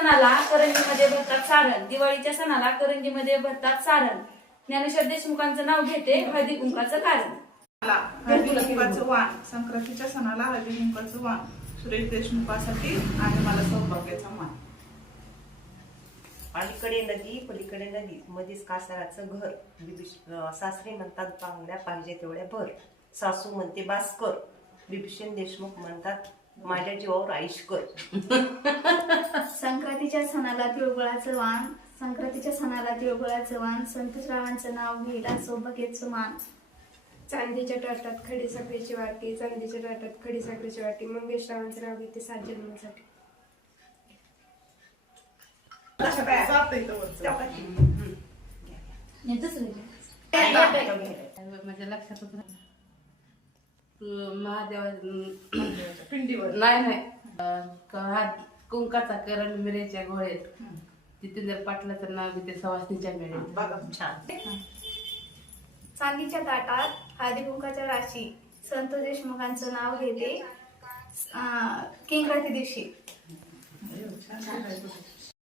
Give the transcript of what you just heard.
सणाला करंजीमध्ये भरतात सारण, दिवाळीच्या सणाला करंजीमध्ये भरतात सारण. ज्ञानेश्वर देशमुखांचं नाव घेते, हळदी कुंकाचं कारण. हळदी कुंकाचं वाण, संक्रांतीच्या सणाला हळदी कुंकाचं वाण, सुरेश देशमुखासाठी आणि मला सौभाग्याचा मान. अलीकडे नदी पलीकडे नदी, मध्येच कासाराचं घर. सासरे म्हणतात बांगड्या पाहिजे तेवढ्या भर. सासू म्हणते बास्कर. बिभीषण देशमुख म्हणतात माझ्या जीवावर आईश कर. संक्रांतीच्या सणाला तिळगुळाचं वाण, संक्रांतीच्या सणाला तिळगुळाचं वाण, संतोषरावांचं नाव घेला सौभाग्याचं मान. चांदीच्या ताटात खडी साखरेची वाटी, चांदीच्या ताटात खडी साखरेची वाटी, मंगेशरावांचं नाव घेते 7 जन्मांसाठी. म्हणजे लक्षातच महादेवा पिंडीवर नाही हात कुंकाचा करण मिरेच्या गोळ्यात. तिथे जर पाटलाचं नाव घेते सवासनीच्या मेळ्यात. बघा छान. चांदीच्या ताटात हळदी कुंकाच्या राशी, संतोष देशमुखांचं नाव घेते किंक्रांती दिवशी.